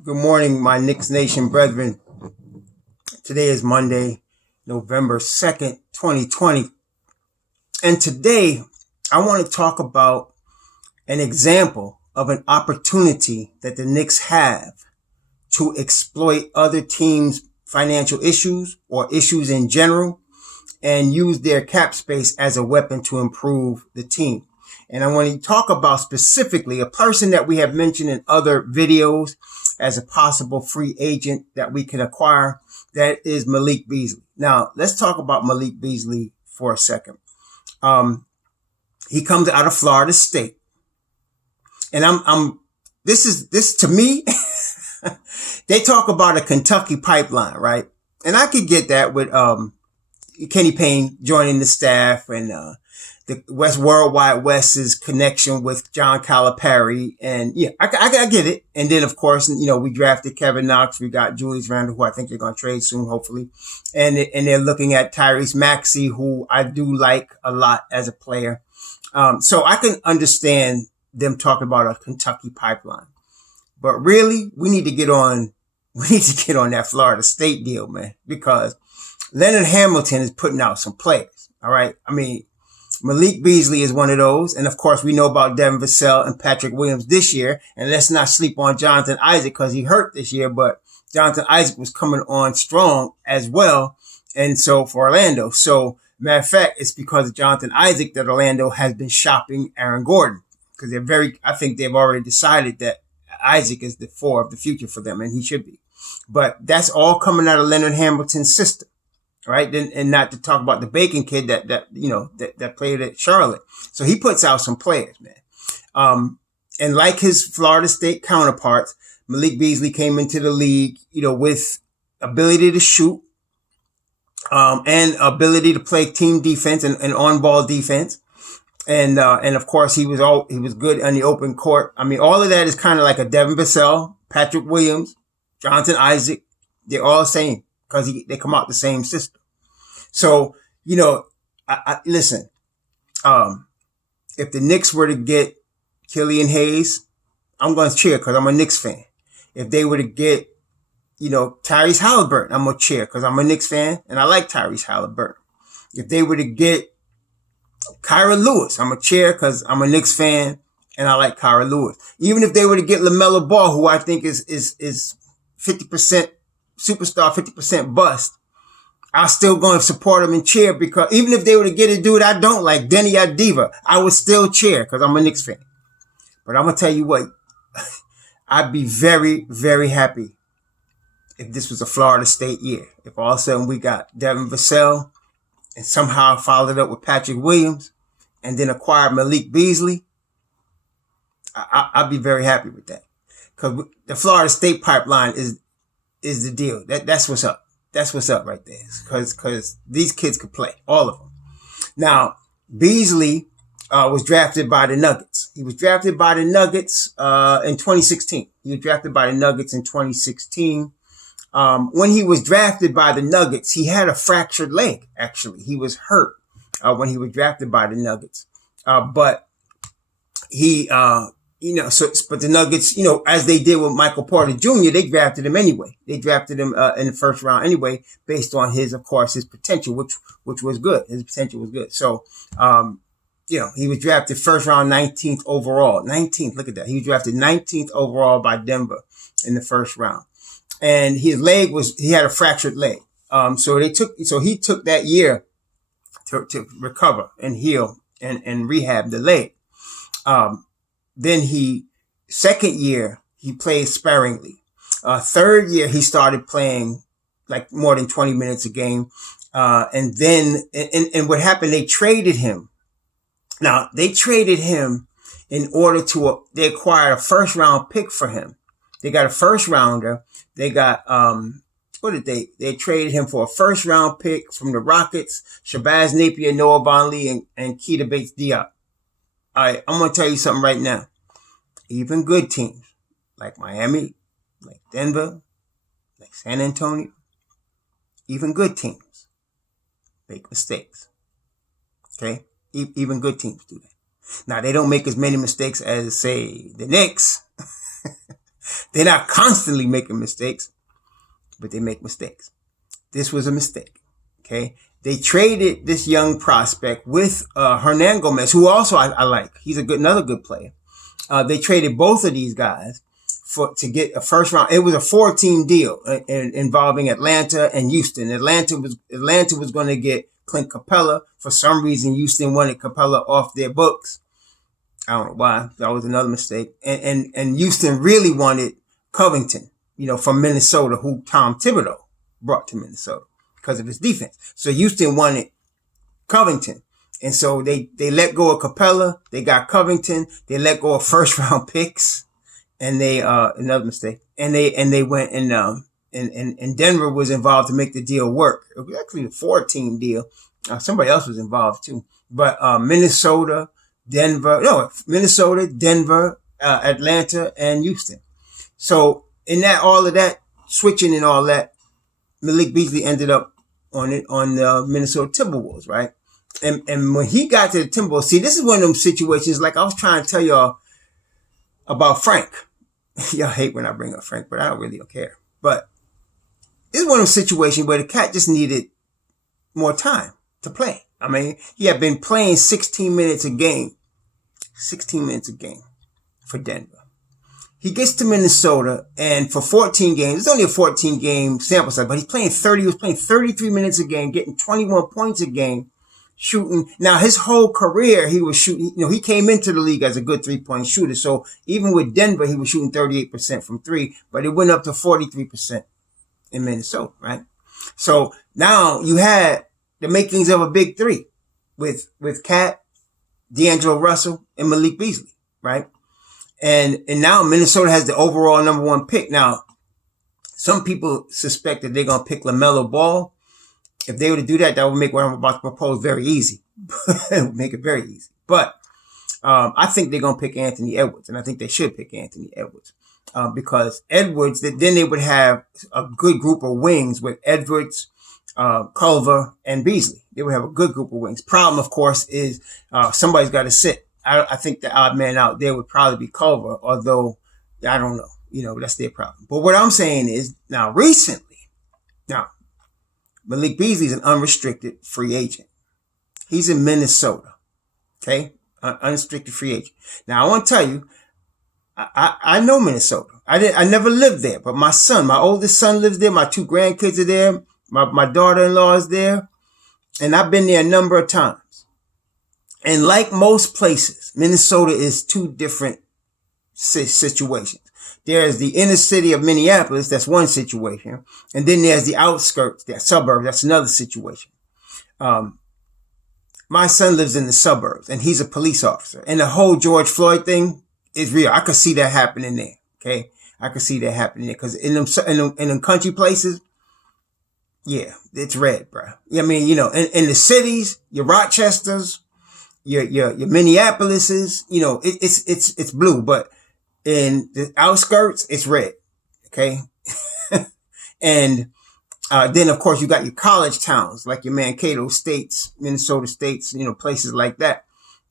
Good morning, my Knicks Nation brethren. Today is Monday, November 2nd, 2020. And today, I want to talk about an example of an opportunity that the Knicks have to exploit other teams' financial issues or issues in general and use their cap space as a weapon to improve the team. And I want to talk about specifically a person that we have mentioned in other videos as a possible free agent that we can acquire. That is Malik Beasley. Now, let's talk about Malik Beasley for a second. He comes out of Florida State. And this to me, they talk about a Kentucky pipeline, right? And I could get that with, Kenny Payne joining the staff and, the World Wide West's connection with John Calipari. And yeah, I get it. And then of course, we drafted Kevin Knox. We got Julius Randle, who I think they're going to trade soon, hopefully. And they're looking at Tyrese Maxey, who I do like a lot as a player. So I can understand them talking about a Kentucky pipeline, but really we need to get on that Florida State deal, man, because Leonard Hamilton is putting out some players. All right. I mean, Malik Beasley is one of those. And of course, we know about Devin Vassell and Patrick Williams this year. And let's not sleep on Jonathan Isaac because he hurt this year, but Jonathan Isaac was coming on strong as well. And so for Orlando. So matter of fact, it's because of Jonathan Isaac that Orlando has been shopping Aaron Gordon, because I think they've already decided that Isaac is the four of the future for them, and he should be. But that's all coming out of Leonard Hamilton's system. Right. And not to talk about the Bacon kid that played at Charlotte. So he puts out some players, man. And like his Florida State counterparts, Malik Beasley came into the league, with ability to shoot, and ability to play team defense and on-ball defense. And of course he was good on the open court. I mean, all of that is kind of like a Devin Vassell, Patrick Williams, Jonathan Isaac. They're all the same, because they come out the same system. So, listen, if the Knicks were to get Killian Hayes, I'm going to cheer because I'm a Knicks fan. If they were to get, Tyrese Halliburton, I'm going to cheer because I'm a Knicks fan and I like Tyrese Halliburton. If they were to get Kyra Lewis, I'm going to cheer because I'm a Knicks fan and I like Kyra Lewis. Even if they were to get LaMelo Ball, who I think is 50% superstar, 50% bust, I'm still going to support him and cheer, because even if they were to get a dude I don't like, Denny Adiva, I would still cheer because I'm a Knicks fan. But I'm going to tell you what, I'd be very, very happy if this was a Florida State year. If all of a sudden we got Devin Vassell and somehow followed up with Patrick Williams and then acquired Malik Beasley, I'd be very happy with that. Because the Florida State pipeline is the deal. That's what's up. That's what's up right there. Because these kids could play, all of them. Now, Beasley was drafted by the Nuggets. He was drafted by the Nuggets in 2016. He was drafted by the Nuggets in 2016. When he was drafted by the Nuggets, he had a fractured leg, actually. He was hurt when he was drafted by the Nuggets. But he... but the Nuggets, as they did with Michael Porter Jr., they drafted him anyway. They drafted him in the first round anyway, based on his potential, which was good. His potential was good. So, he was drafted first round 19th overall. 19th, look at that. He was drafted 19th overall by Denver in the first round. And his he had a fractured leg. So he took that year to recover and heal and rehab the leg. Then second year, he played sparingly. Third year, he started playing like more than 20 minutes a game. And then what happened, they traded him. Now, they traded him in order they acquired a first round pick for him. They got a first rounder. They got, they traded him for a first round pick from the Rockets, Shabazz Napier, Noah Vonleh, and Keita Bates-Diop. All right, I'm going to tell you something right now. Even good teams like Miami, like Denver, like San Antonio, even good teams make mistakes. Okay? Even good teams do that. Now, they don't make as many mistakes as, say, the Knicks. They're not constantly making mistakes, but they make mistakes. This was a mistake. Okay. They traded this young prospect with Hernan Gomez, who also I like. He's another good player. They traded both of these guys to get a first round. It was a 4-team deal involving Atlanta and Houston. Atlanta was going to get Clint Capella. For some reason, Houston wanted Capella off their books. I don't know why. That was another mistake. And Houston really wanted Covington, from Minnesota, who Tom Thibodeau brought to Minnesota because of his defense. So Houston wanted Covington. And so they let go of Capella. They got Covington. They let go of first round picks. And they, another mistake. And they went and Denver was involved to make the deal work. It was actually a 4-team deal. Somebody else was involved too. But, Minnesota, Denver, Atlanta, and Houston. So in all of that switching and all that, Malik Beasley ended up on the Minnesota Timberwolves, right? And when he got to the Timberwolves, see, this is one of them situations like I was trying to tell y'all about Frank. Y'all hate when I bring up Frank, but I don't really care. But this is one of those situations where the cat just needed more time to play. I mean, he had been playing 16 minutes a game for Denver. He gets to Minnesota, and for 14 games, it's only a 14-game sample size, but he was playing 33 minutes a game, getting 21 points a game, shooting. Now, his whole career, he was shooting, he came into the league as a good 3-point shooter. So even with Denver, he was shooting 38% from 3, but it went up to 43% in Minnesota, right? So now you had the makings of a big three with Cat, D'Angelo Russell, and Malik Beasley, right? And now Minnesota has the overall #1 pick. Now, some people suspect that they're going to pick LaMelo Ball. If they were to do that, that would make what I'm about to propose very easy. It would make it very easy. But I think they're going to pick Anthony Edwards, and I think they should pick Anthony Edwards because Edwards, then they would have a good group of wings with Edwards, Culver, and Beasley. They would have a good group of wings. Problem, of course, is somebody's got to sit. I think the odd man out there would probably be Culver, although I don't know. That's their problem. But what I'm saying is now Malik Beasley is an unrestricted free agent. He's in Minnesota. Okay? Unrestricted free agent. Now I want to tell you, I know Minnesota. I never lived there, but my oldest son lives there. My 2 grandkids are there. My daughter-in-law is there. And I've been there a number of times. And like most places, Minnesota is 2 different situations. There's the inner city of Minneapolis. That's one situation. And then there's the outskirts, the suburbs. That's another situation. My son lives in the suburbs and he's a police officer. And the whole George Floyd thing is real. I could see that happening there. Okay. I could see that happening there because in them country places, yeah, it's red, bro. I mean, in the cities, your Rochesters, your Minneapolises, it's blue, but in the outskirts, it's red. Okay. And, then of course you got your college towns, like your Mankato States, Minnesota States, places like that.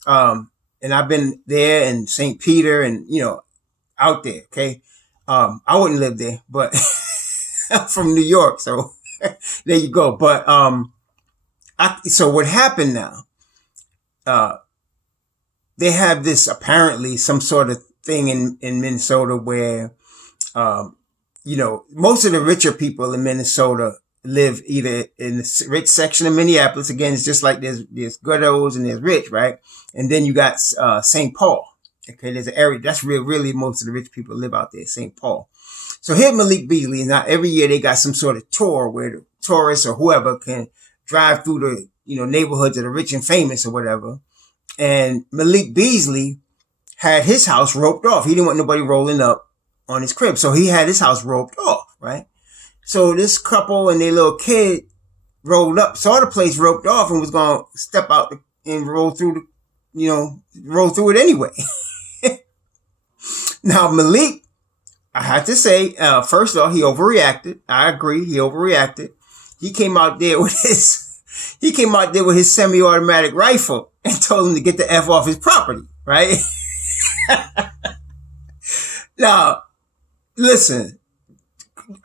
And I've been there and St. Peter and, out there. Okay. I wouldn't live there, but I'm from New York. So there you go. But, so what happened now? They have this apparently some sort of thing in Minnesota where, most of the richer people in Minnesota live either in the rich section of Minneapolis. Again, it's just like there's ghettos and there's rich, right? And then you got, St. Paul. Okay. There's an area that's really most of the rich people live out there, St. Paul. So here Malik Beasley, now every year they got some sort of tour where the tourists or whoever can drive through the, neighborhoods of the rich and famous or whatever. And Malik Beasley had his house roped off. He didn't want nobody rolling up on his crib. So he had his house roped off, right? So this couple and their little kid rolled up, saw the place roped off and was going to step out and roll through roll through it anyway. Now, Malik, I have to say, first of all, he overreacted. I agree. He overreacted. He came out there with his semi-automatic rifle and told him to get the F off his property, right? Now, listen,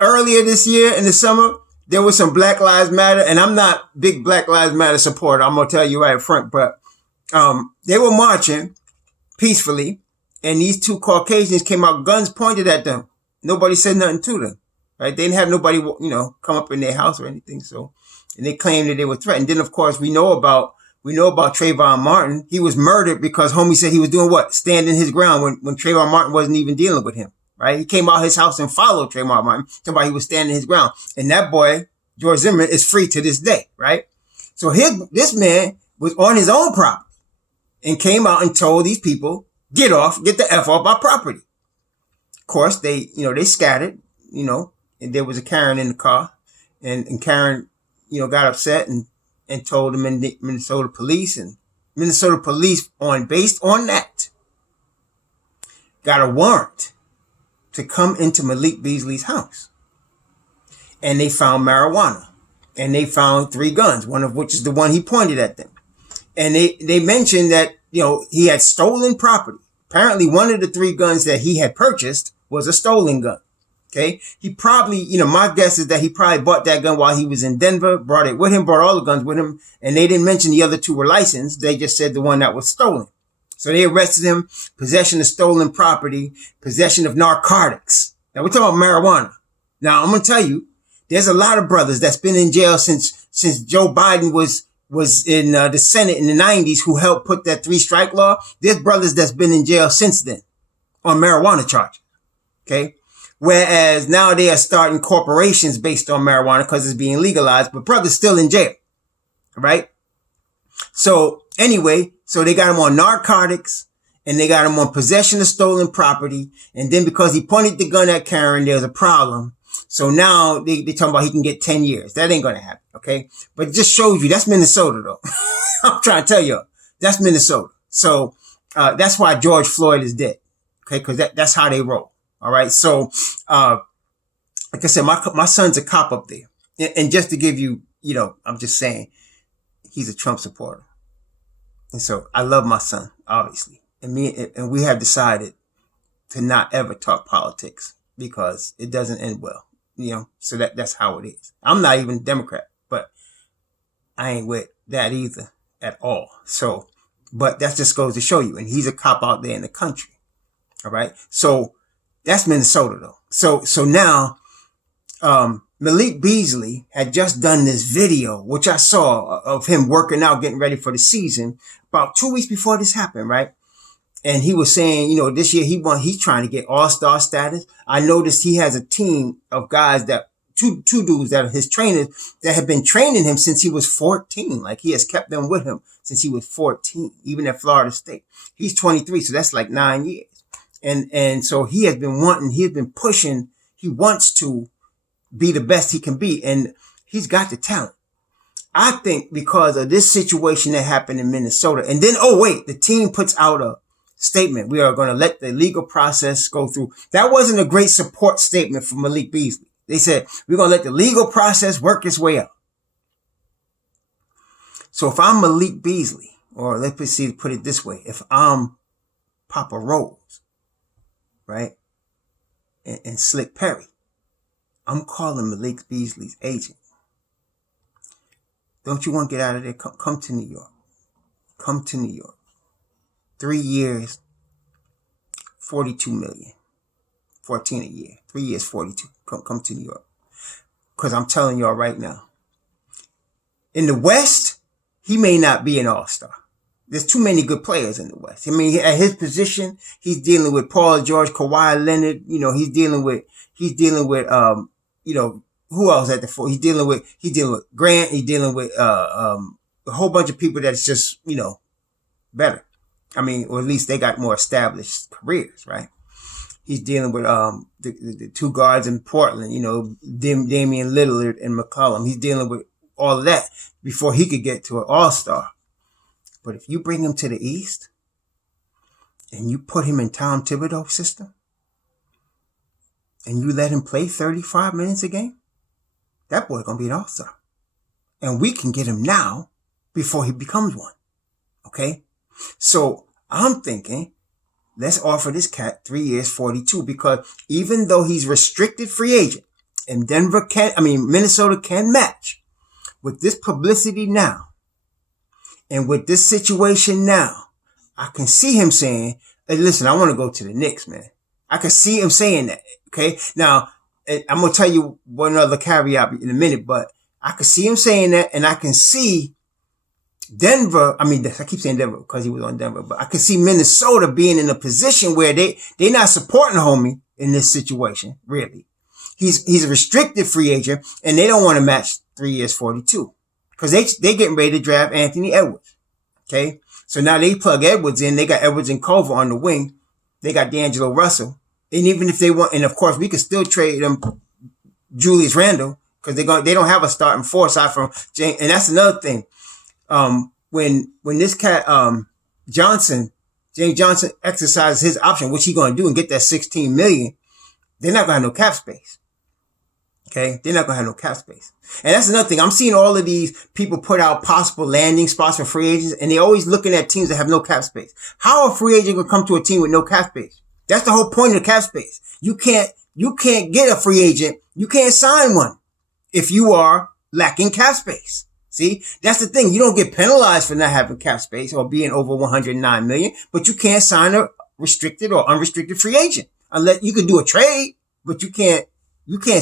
earlier this year in the summer, there was some Black Lives Matter, and I'm not big Black Lives Matter supporter. I'm going to tell you right up front, but, they were marching peacefully, and these two Caucasians came out, guns pointed at them. Nobody said nothing to them, right? They didn't have nobody, come up in their house or anything. So, and they claimed that they were threatened. Then, of course, we know about Trayvon Martin. He was murdered because homie said he was doing what? Standing his ground when Trayvon Martin wasn't even dealing with him, right? He came out his house and followed Trayvon Martin. Talking about he was standing his ground. And that boy, George Zimmerman, is free to this day, right? So this man was on his own property and came out and told these people, get the F off my property. Of course, they scattered, and there was a Karen in the car, and Karen, got upset and told the Minnesota police, and Minnesota police based on that, got a warrant to come into Malik Beasley's house. And they found marijuana, and they found 3 guns, one of which is the one he pointed at them. And they mentioned that, he had stolen property. Apparently one of the 3 guns that he had purchased was a stolen gun. Okay. He probably, my guess is that he probably bought that gun while he was in Denver, brought it with him, brought all the guns with him. And they didn't mention the other 2 were licensed. They just said the one that was stolen. So they arrested him, possession of stolen property, possession of narcotics. Now we're talking about marijuana. Now I'm going to tell you, there's a lot of brothers that's been in jail since Joe Biden was in the Senate in the 90s who helped put that 3-strike law. There's brothers that's been in jail since then on marijuana charges. Okay. Whereas now they are starting corporations based on marijuana because it's being legalized, but brothers still in jail. Right. So anyway, so they got him on narcotics and they got him on possession of stolen property. And then because he pointed the gun at Karen, there's a problem. So now they talking about he can get 10 years. That ain't going to happen. Okay. But it just shows you that's Minnesota though. I'm trying to tell you that's Minnesota. So, that's why George Floyd is dead. Okay. Cause that's how they roll. All right. So, like I said, my son's a cop up there. And just to give you, I'm just saying he's a Trump supporter. And so I love my son, obviously. And we have decided to not ever talk politics because it doesn't end well. So that's how it is. I'm not even a Democrat, but I ain't with that either at all. So, but that just goes to show you. And he's a cop out there in the country. All right. So that's Minnesota though. So now, Malik Beasley had just done this video, which I saw of him working out, getting ready for the season about 2 weeks before this happened. Right. And he was saying, this year he's trying to get all-star status. I noticed he has a team of guys that two dudes that are his trainers that have been training him since he was 14. Like he has kept them with him since he was 14, even at Florida State. He's 23. So that's like 9 years. And so he has been pushing. He wants to be the best he can be. And he's got the talent. I think because of this situation that happened in Minnesota. And then, the team puts out a statement. We are going to let the legal process go through. That wasn't a great support statement for Malik Beasley. They said, we're going to let the legal process work its way out. So if I'm Malik Beasley, or let's put it this way, if I'm Papa Rose, right, and Slick Perry, I'm calling Malik Beasley's agent. Don't you want to get out of there? Come to New York. Come to New York. 3 years, 42 million. 14 a year. 3 years, 42. Come to New York. Because I'm telling y'all right now, in the West, he may not be an all-star. There's too many good players in the West. I mean, at his position, he's dealing with Paul George, Kawhi Leonard. He's dealing with, who else at the four? He's dealing with Grant. He's dealing with, a whole bunch of people that's just, better. I mean, or at least they got more established careers, right? He's dealing with, the 2 guards in Portland, Damian Lillard and McCollum. He's dealing with all of that before he could get to an all-star. But if you bring him to the East and you put him in Tom Thibodeau's system and you let him play 35 minutes a game, that boy gonna be an all-star. And we can get him now before he becomes one. Okay? So I'm thinking let's offer this cat 3 years, 42, because even though he's restricted free agent and Minnesota can match with this publicity now and with this situation now, I can see him saying, hey, listen, I want to go to the Knicks, man. I can see him saying that. Okay. Now, I'm going to tell you one other caveat in a minute, but I can see him saying that, and I can see Denver. I keep saying Denver because he was on Denver, but I can see Minnesota being in a position where they're not supporting homie in this situation, really. He's a restricted free agent, and they don't want to match 3 years, 42, because they getting ready to draft Anthony Edwards. Okay. So now they plug Edwards in. They got Edwards and Culver on the wing. They got D'Angelo Russell. And even if they want, and of course we could still trade them Julius Randle, because they don't have a starting four aside from James. And that's another thing. When this cat, James Johnson exercises his option, which he going to do and get that $16 million, they're not going to have no cap space. Okay. They're not going to have no cap space. And that's another thing. I'm seeing all of these people put out possible landing spots for free agents, and they're always looking at teams that have no cap space. How a free agent going to come to a team with no cap space? That's the whole point of the cap space. You can't get a free agent. You can't sign one if you are lacking cap space. See, that's the thing. You don't get penalized for not having cap space or being over 109 million, but you can't sign a restricted or unrestricted free agent unless you could do a trade, but you can't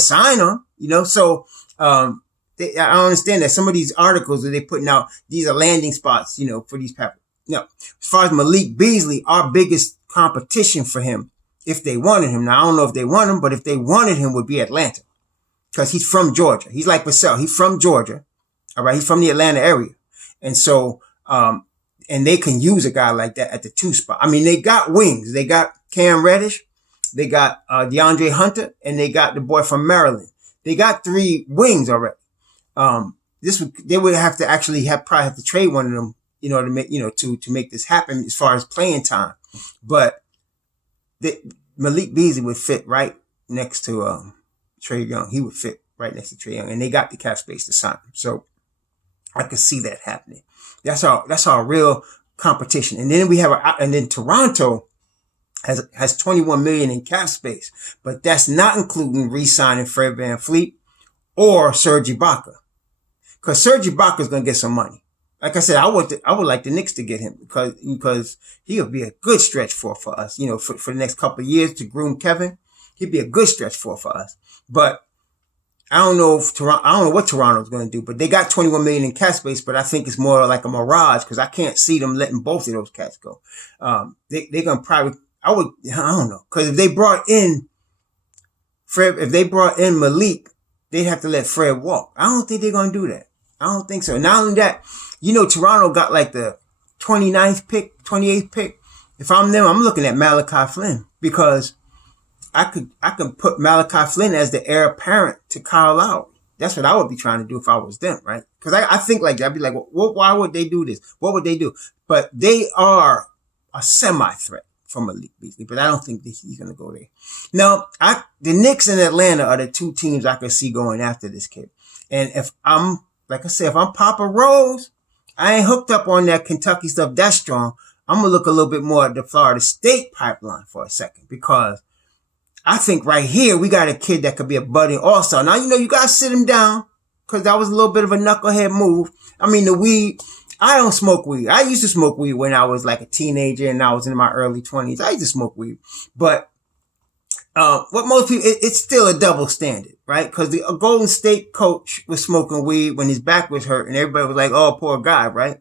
sign them, So, I understand that some of these articles that they're putting out, these are landing spots, for these people. As far as Malik Beasley, our biggest competition for him, if they wanted him. Now, I don't know if they want him, but if they wanted him, would be Atlanta, because he's from Georgia. He's like Vassell. He's from Georgia. All right. He's from the Atlanta area. And so, and they can use a guy like that at the 2 spot. They got wings. They got Cam Reddish. They got, DeAndre Hunter, and they got the boy from Maryland. They got 3 wings already. They would have to actually probably have to trade one of them, to make, to make this happen as far as playing time. But Malik Beasley would fit right next to, Trae Young. He would fit right next to Trae Young, and they got the cap space to sign him. So I could see that happening. That's our real competition. And then and then Toronto has 21 million in cap space, but that's not including re-signing Fred VanVleet or Serge Ibaka, because Serge Ibaka is going to get some money. Like I said, I would like the Knicks to get him because he'll be a good stretch for us, for the next couple of years to groom Kevin. He'd be a good stretch for us. But I don't know what Toronto's going to do, but they got 21 million in cap space, but I think it's more like a mirage because I can't see them letting both of those cats go. They're going to probably, I don't know. Cause if they brought in Malik, they'd have to let Fred walk. I don't think they're going to do that. I don't think so. Not only that, Toronto got like the 29th pick, 28th pick. If I'm them, I'm looking at Malachi Flynn, because I could put Malachi Flynn as the heir apparent to Kyle Lowry. That's what I would be trying to do if I was them, right? Because I think like that. I'd be like, well, why would they do this? What would they do? But they are a semi-threat for Malik Beasley, but I don't think that he's going to go there. Now, the Knicks and Atlanta are the 2 teams I could see going after this kid. And if I'm Papa Rose, I ain't hooked up on that Kentucky stuff that strong. I'm going to look a little bit more at the Florida State pipeline for a second, because I think right here we got a kid that could be a budding all-star. Now, you got to sit him down, because that was a little bit of a knucklehead move. The weed, I don't smoke weed. I used to smoke weed when I was like a teenager and I was in my early 20s. I used to smoke weed. But what most people, it's still a double standard, right? Because the Golden State coach was smoking weed when his back was hurt, and everybody was like, oh, poor guy, right?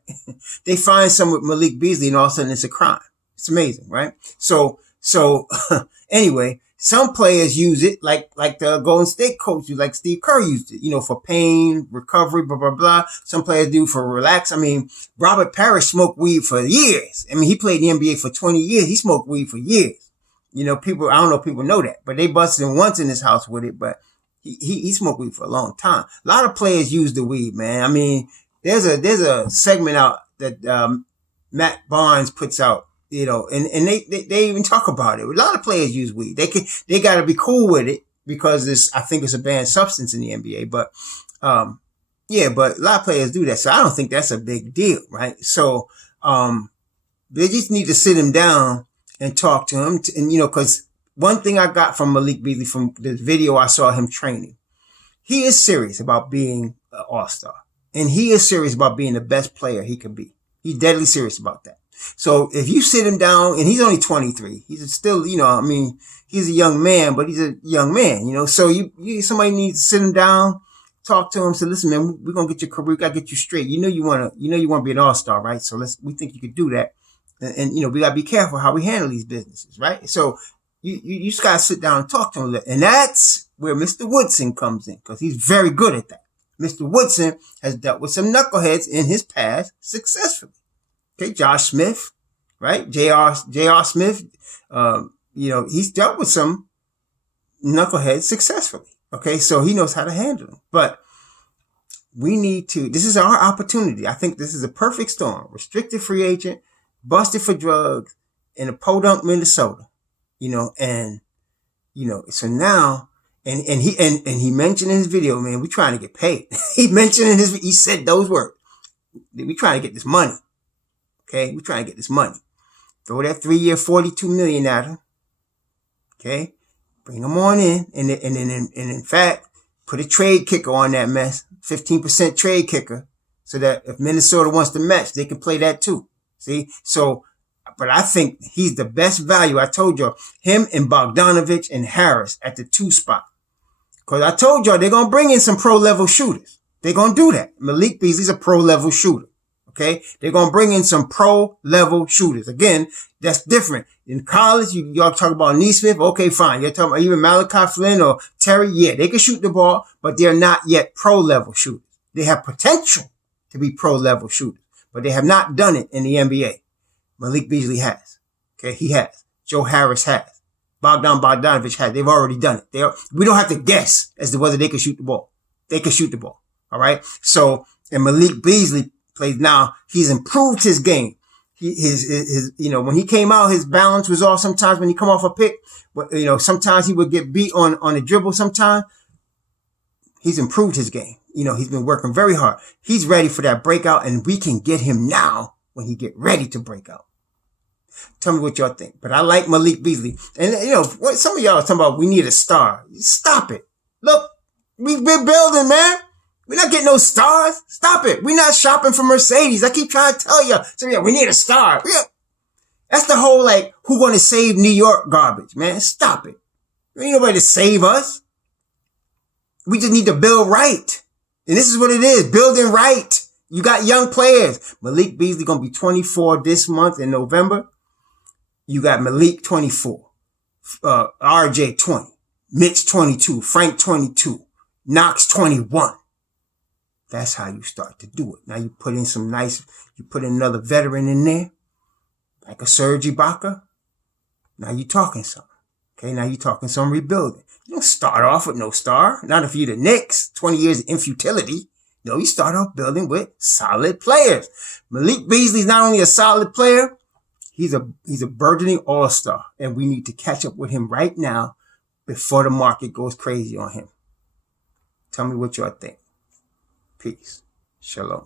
They find some with Malik Beasley, and all of a sudden it's a crime. It's amazing, right? So anyway, some players use it like the Golden State coach, like Steve Kerr used it, for pain, recovery, blah, blah, blah. Some players do for relax. Robert Parrish smoked weed for years. He played in the NBA for 20 years. He smoked weed for years. People, I don't know if people know that, but they busted him once in his house with it, but he smoked weed for a long time. A lot of players use the weed, man. There's a segment out that, Matt Barnes puts out, and they even talk about it. A lot of players use weed. They got to be cool with it, because I think it's a banned substance in the NBA, but a lot of players do that. So I don't think that's a big deal, right? So, they just need to sit him down and talk to him. And, cause one thing I got from Malik Beasley from the video I saw him training, he is serious about being an all-star. And he is serious about being the best player he can be. He's deadly serious about that. So if you sit him down, and he's only 23, he's still, he's a young man, but he's a young man, so somebody needs to sit him down, talk to him, say, listen, man, we're going to get your career, we got to get you straight. You want to be an all-star, right? So we think you could do that. And we got to be careful how we handle these businesses, right? So you just got to sit down and talk to him. And that's where Mr. Woodson comes in, because he's very good at that. Mr. Woodson has dealt with some knuckleheads in his past successfully. Okay, Josh Smith, right? J.R. Smith, he's dealt with some knuckleheads successfully. Okay, so he knows how to handle them. But this is our opportunity. I think this is a perfect storm. Restricted free agent, busted for drugs, in a podunk Minnesota. So now, and he mentioned in his video, man, we trying to get paid. He said those words. We trying to get this money. Okay, we trying to get this money. Throw that 3-year, $42 million at him. Okay, bring him on in, and in fact, put a trade kicker on that mess, 15% trade kicker, so that if Minnesota wants to match, they can play that too. See, so. But I think he's the best value. I told y'all, him and Bogdanovich and Harris at the 2 spot. Because I told y'all they're going to bring in some pro-level shooters. They're going to do that. Malik Beasley's a pro-level shooter. Okay? They're going to bring in some pro-level shooters. Again, that's different. In college, y'all talk about Neesmith. Okay, fine. You're talking about even Malachi Flynn or Terry. Yeah, they can shoot the ball, but they're not yet pro-level shooters. They have potential to be pro-level shooters, but they have not done it in the NBA. Malik Beasley has. Okay, he has. Joe Harris has. Bogdanovich has. They've already done it. We don't have to guess as to whether they can shoot the ball. They can shoot the ball. All right. So, and Malik Beasley plays now. He's improved his game. When he came out, his balance was off sometimes when he come off a pick. But, sometimes he would get beat on a dribble sometimes. He's improved his game. He's been working very hard. He's ready for that breakout, and we can get him now when he get ready to break out. Tell me what y'all think. But I like Malik Beasley. And, what some of y'all are talking about, we need a star. Stop it. Look, we've been building, man. We're not getting no stars. Stop it. We're not shopping for Mercedes. I keep trying to tell y'all. So, yeah, we need a star. That's the whole, who gonna save New York garbage, man. Stop it. There ain't nobody to save us. We just need to build right. And this is what it is. Building right. You got young players. Malik Beasley gonna be 24 this month in November. You got Malik 24, RJ 20, Mitch 22, Frank 22, Knox 21. That's how you start to do it. Now you put in you put in another veteran in there, like a Serge Ibaka. Now you talking something. Okay, now you talking some rebuilding. You don't start off with no star. Not if you're the Knicks, 20 years of infutility. No, you start off building with solid players. Malik Beasley's not only a solid player, he's a burgeoning all-star, and we need to catch up with him right now before the market goes crazy on him. Tell me what y'all think. Peace. Shalom.